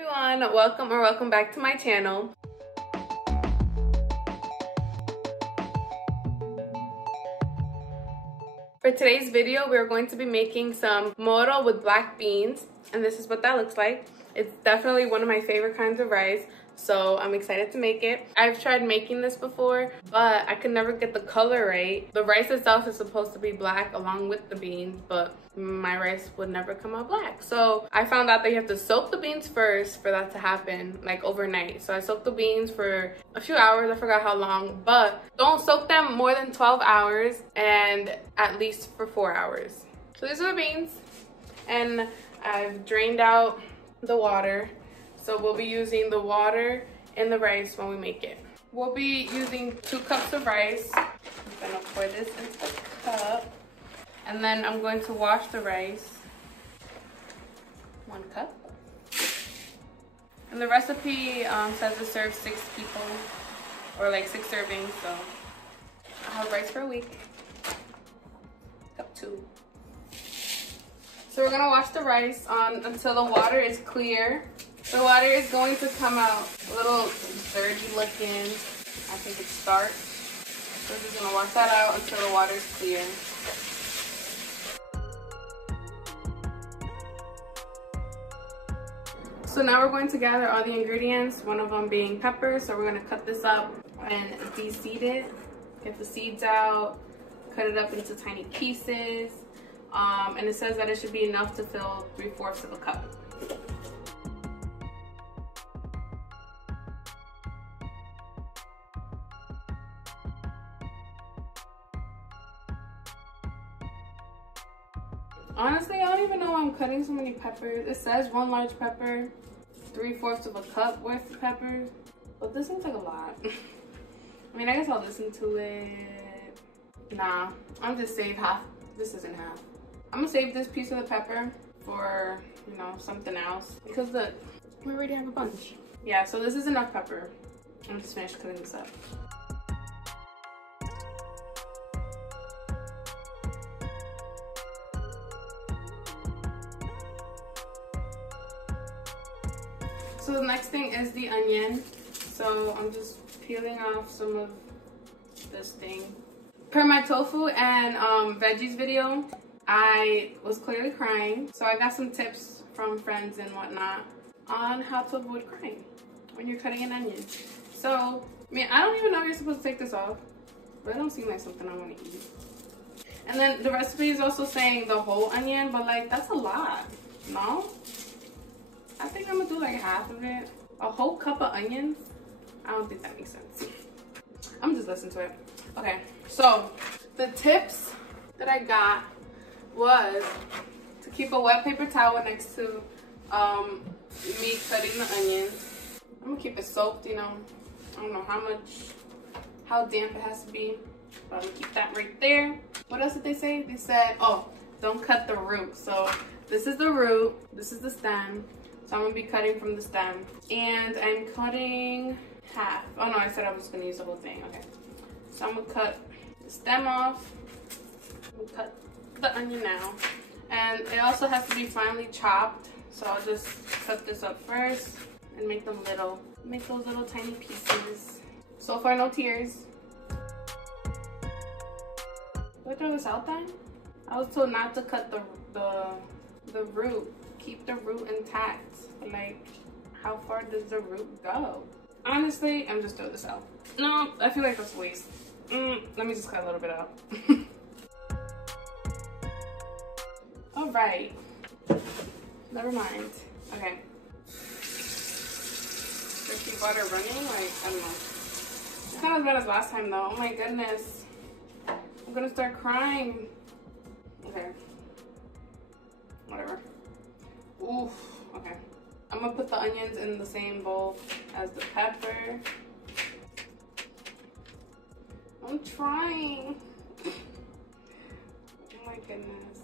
Everyone, welcome back to my channel. For today's video, we're going to be making some moro with black beans, and this is what that looks like. It's definitely one of my favorite kinds of rice, so I'm excited to make it. I've tried making this before, but I could never get the color right. The rice itself is supposed to be black along with the beans, but my rice would never come out black. So I found out that you have to soak the beans first for that to happen, like overnight. So I soaked the beans for a few hours, I forgot how long, but don't soak them more than 12 hours and at least for 4 hours. So these are the beans, and I've drained out the water. So we'll be using the water and the rice when we make it. We'll be using 2 cups of rice. I'm gonna pour this into the cup. And then I'm going to wash the rice. 1 cup. And the recipe says to serve 6 people, or like 6 servings, so I'll have rice for a week. Cup 2. So we're gonna wash the rice until the water is clear. The water is going to come out a little dirty looking. I think it's starch. So we're just gonna wash that out until the water is clear. So now we're going to gather all the ingredients, one of them being pepper. So we're gonna cut this up and de-seed it. Get the seeds out, cut it up into tiny pieces. And it says that it should be enough to fill 3/4 of a cup. Honestly, I don't even know why I'm cutting so many peppers. It says 1 large pepper, 3/4 of a cup worth of peppers, but this seems like a lot. I mean, I guess I'll listen to it. Nah, I'm just save half. This isn't half. I'm gonna save this piece of the pepper for, you know, something else, because we already have a bunch. Yeah, so this is enough pepper. I'm just finished cutting this up. So the next thing is the onion. So I'm just peeling off some of this thing. Per my tofu and veggies video, I was clearly crying. So I got some tips from friends and whatnot on how to avoid crying when you're cutting an onion. So, I mean, I don't even know if you're supposed to take this off, but it don't seem like something I want to eat. And then the recipe is also saying the whole onion, but like, that's a lot, no? I think I'm gonna do like half of it. A whole cup of onions? I don't think that makes sense. I'm just listening to it. Okay, so the tips that I got was to keep a wet paper towel next to me cutting the onions. I'm gonna keep it soaked, you know. I don't know how damp it has to be, but I'm gonna keep that right there. What else did they say? They said, oh, don't cut the root. So this is the root, this is the stem. So I'm gonna be cutting from the stem. And I'm cutting half. Oh no, I said I was gonna use the whole thing. Okay. So I'm gonna cut the stem off. I'm gonna cut the onion now. And it also has to be finely chopped. So I'll just cut this up first and make them little. Make those little tiny pieces. So far, no tears. Do I throw this out then? I was told not to cut the root. Keep the root intact. Like, how far does the root go? Honestly, I'm just throwing this out. No, I feel like that's a waste. Let me just cut a little bit out. All right. Never mind. Okay. Should I keep water running? Like, I don't know. It's kind of as bad as last time though. Oh my goodness. I'm gonna start crying. Okay. Whatever. Oof, okay. I'm gonna put the onions in the same bowl as the pepper. I'm trying. Oh my goodness.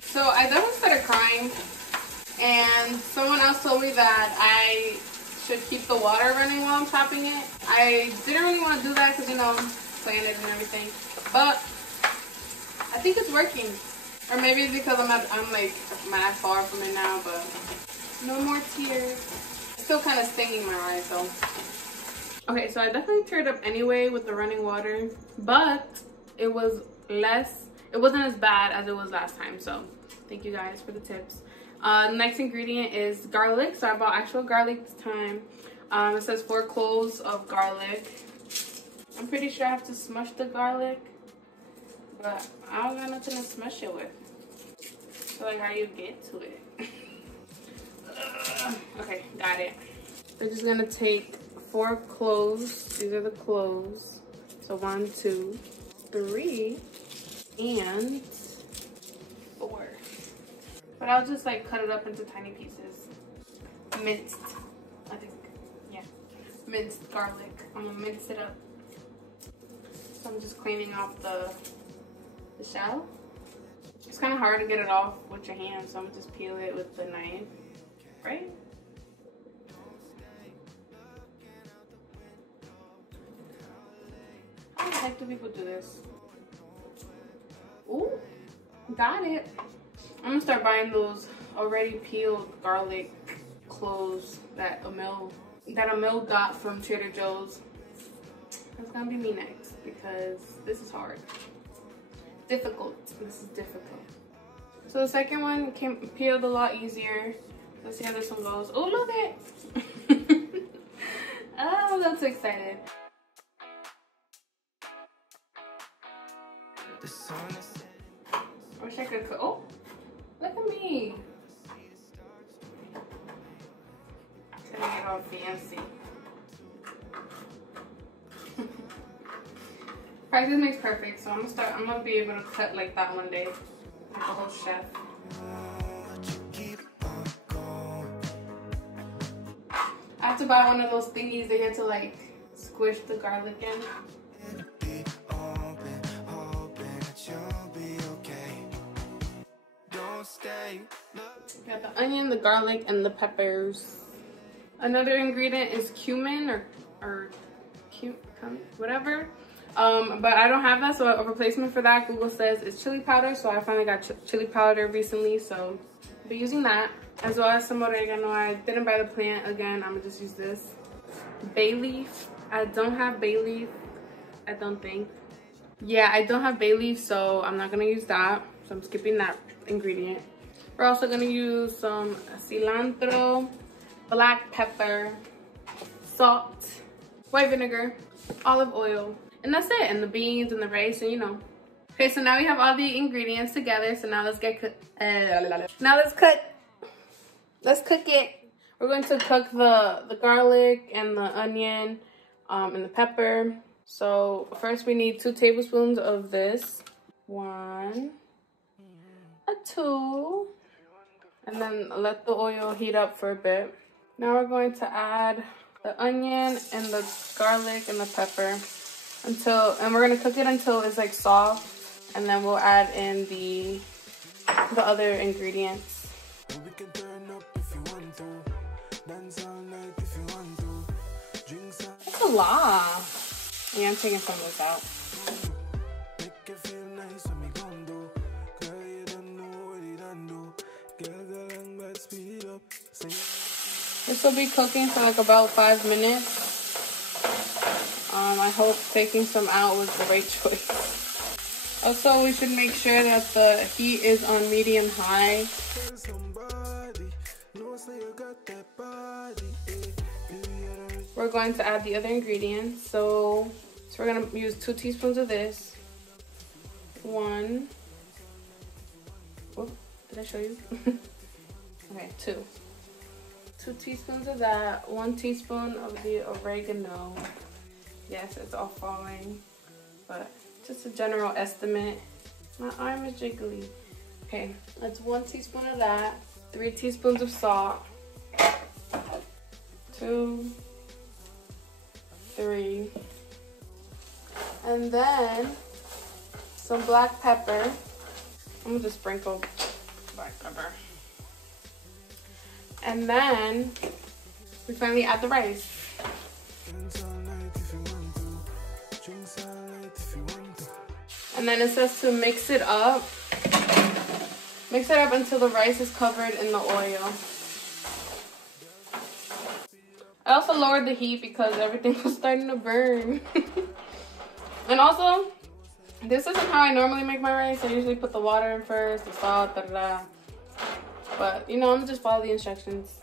So I definitely started crying, and someone else told me that I should keep the water running while I'm chopping it. I didn't really want to do that because, you know, playing it and everything, but I think it's working. Or maybe it's because I'm like mad far from it now, but No more tears. It's still kind of stinging my eyes though. Okay, so I definitely teared up anyway with the running water, but it was less, it wasn't as bad as it was last time. So thank you guys for the tips. The next ingredient is garlic. So I bought actual garlic this time. It says 4 cloves of garlic. I'm pretty sure I have to smush the garlic, but I don't got nothing to smush it with. So like, how you get to it? Okay, got it. We're just gonna take 4 cloves. These are the cloves. So 1, 2, 3, and 4. But I'll just like cut it up into tiny pieces. Minced, I think. Yeah, minced garlic. I'm gonna mince it up. So I'm just cleaning off the shell. It's kind of hard to get it off with your hands, so I'm gonna just peel it with the knife, right? How the heck do people do this? Ooh, got it. I'm gonna start buying those already peeled garlic cloves that Emil got from Trader Joe's. That's gonna be me next because this is hard. Difficult. This is difficult. So the second one peeled a lot easier. Let's see how this one goes. Oh, look it! Oh, I'm so excited. I wish I could cook. Oh, look at me. Trying to get all fancy. Practice makes perfect, so I'm gonna be able to cut like that one day. Like a whole chef. I have to buy one of those thingies that you have to like squish the garlic in. Got the onion, the garlic, and the peppers. Another ingredient is cumin or whatever. But I don't have that, so a replacement for that, Google says, is chili powder. So I finally got chili powder recently, so I'll be using that. As well as some oregano. I didn't buy the plant again. I'm gonna just use this. Bay leaf. I don't have bay leaf, I don't think. Yeah, I don't have bay leaf, so I'm not gonna use that. So I'm skipping that ingredient. We're also gonna use some cilantro, black pepper, salt, white vinegar, olive oil, and that's it. And the beans and the rice, and you know. Okay, so now we have all the ingredients together. So now let's get let's cook it. We're going to cook the garlic and the onion and the pepper. So first we need 2 tablespoons of this. 1, 2, and then let the oil heat up for a bit. Now we're going to add the onion and the garlic and the pepper and we're gonna cook it until it's like soft, and then we'll add in the other ingredients. That's a lot. Yeah, I'm taking some of this out. This will be cooking for like about 5 minutes. I hope taking some out was the right choice. Also, we should make sure that the heat is on medium-high. We're going to add the other ingredients. So we're going to use 2 teaspoons of this. 1. Oh, did I show you? Okay, 2. 2 teaspoons of that. 1 teaspoon of the oregano. Yes, it's all falling, but just a general estimate. My arm is jiggly. Okay, that's 1 teaspoon of that. 3 teaspoons of salt. 2, 3, and then some black pepper. I'm gonna just sprinkle black pepper. And then we finally add the rice. And then it says to mix it up. Mix it up until the rice is covered in the oil. I also lowered the heat because everything was starting to burn. And also, this isn't how I normally make my rice. I usually put the water in first, the salt, da da da. But, you know, I'm just follow the instructions.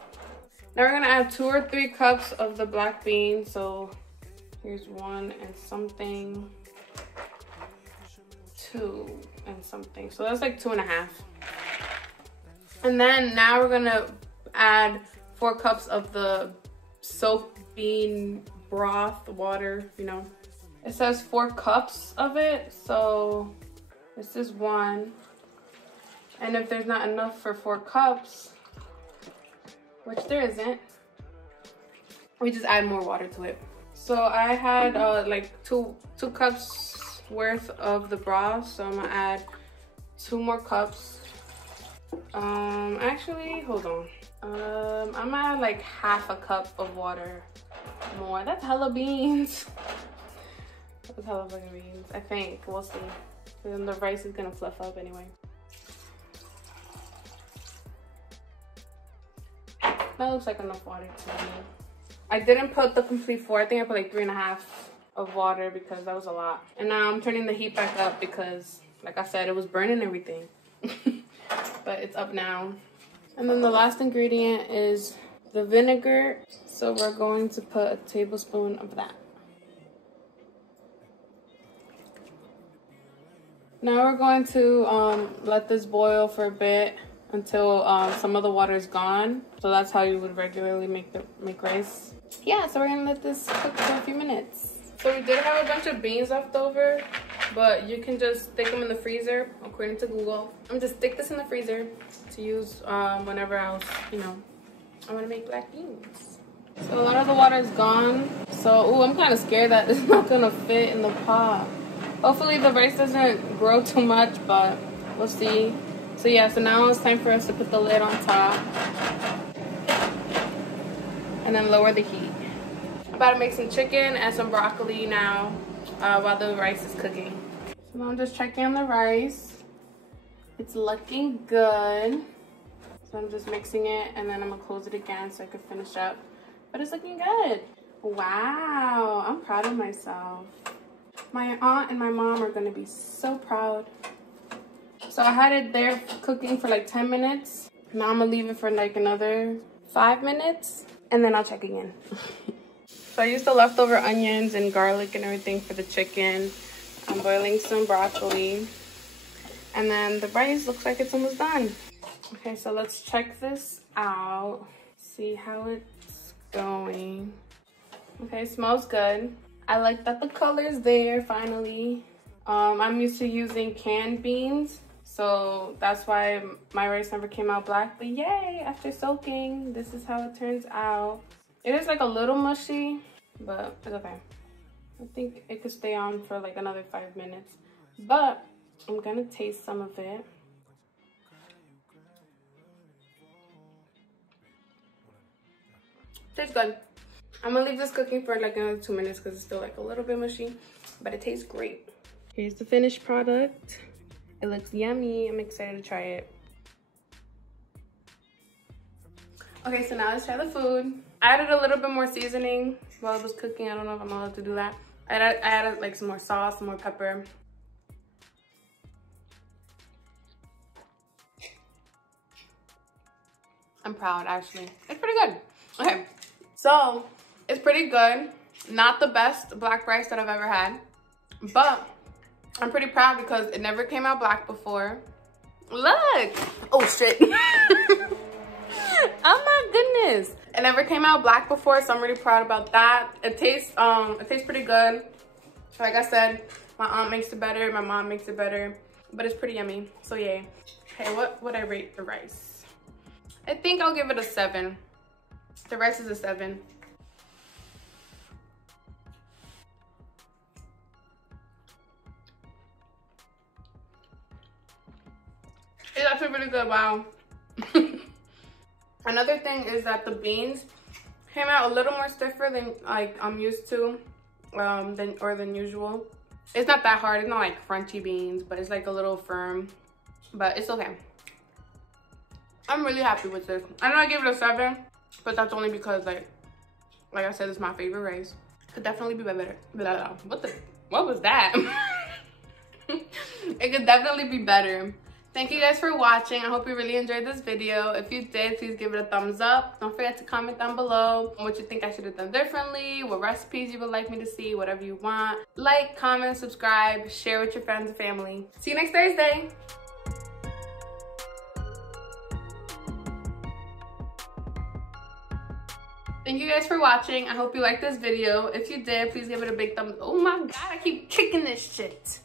Now we're gonna add 2 or 3 cups of the black beans. So here's 1 and something, 2 and something. So that's like 2.5. And then now we're gonna add 4 cups of the soaked bean broth water, you know. It says 4 cups of it, so this is 1. And if there's not enough for 4 cups, which there isn't, we just add more water to it. So I had like two cups worth of the broth, so I'm gonna add 2 more cups. Actually, hold on. I'm gonna add like half a cup of water more. That's hella beans. That's hella fucking beans, I think. We'll see. And then the rice is gonna fluff up anyway. That looks like enough water to me. I didn't put the complete 4. I think I put like 3.5 of water because that was a lot. And now I'm turning the heat back up because, like I said, it was burning everything. But it's up now. And then the last ingredient is the vinegar. So we're going to put a tablespoon of that. Now we're going to let this boil for a bit until some of the water is gone. So that's how you would regularly make rice. Yeah, so we're gonna let this cook for a few minutes. So we did have a bunch of beans left over, but you can just stick them in the freezer, according to Google. I'm just stick this in the freezer to use whenever else, you know, I want to make black beans. So a lot of the water is gone. So, ooh, I'm kind of scared that it's not gonna fit in the pot. Hopefully the rice doesn't grow too much, but we'll see. So yeah, so now it's time for us to put the lid on top and then lower the heat. I'm about to make some chicken and some broccoli now while the rice is cooking. So now I'm just checking on the rice. It's looking good. So I'm just mixing it and then I'm gonna close it again so I can finish up. But it's looking good. Wow, I'm proud of myself. My aunt and my mom are gonna be so proud. So I had it there cooking for like 10 minutes. Now I'm gonna leave it for like another 5 minutes and then I'll check again. So I used the leftover onions and garlic and everything for the chicken. I'm boiling some broccoli. And then the rice looks like it's almost done. Okay, so let's check this out. See how it's going. Okay, it smells good. I like that the color's there finally. I'm used to using canned beans, so that's why my rice never came out black. But yay, after soaking, this is how it turns out. It is like a little mushy, but it's okay. I think it could stay on for like another 5 minutes. But I'm gonna taste some of it. Tastes good. I'm gonna leave this cooking for like another 2 minutes because it's still like a little bit mushy, but it tastes great. Here's the finished product. It looks yummy. I'm excited to try it. Okay, so now let's try the food. I added a little bit more seasoning while it was cooking. I don't know if I'm allowed to do that. I added like some more sauce, some more pepper. I'm proud, actually. It's pretty good. Okay, so it's pretty good. Not the best black rice that I've ever had, but I'm pretty proud because it never came out black before. Look! Oh shit! Oh my goodness! It never came out black before, so I'm really proud about that. It tastes pretty good. Like I said, my aunt makes it better, my mom makes it better, but it's pretty yummy. So yay. Okay, what would I rate the rice? I think I'll give it a 7. The rice is a 7. It's actually really good, wow. Another thing is that the beans came out a little more stiffer than like I'm used to, than usual. It's not that hard, it's not like crunchy beans, but it's like a little firm, but it's okay. I'm really happy with this. I know I gave it a 7, but that's only because like Like I said, it's my favorite rice. Could definitely be better. What was that? It could definitely be better. Thank you guys for watching. I hope you really enjoyed this video. If you did, please give it a thumbs up. Don't forget to comment down below what you think I should have done differently, what recipes you would like me to see, whatever you want. Like, comment, subscribe, share with your friends and family. See you next Thursday. Thank you guys for watching. I hope you liked this video. If you did, please give it a big thumbs. Oh my God, I keep kicking this shit.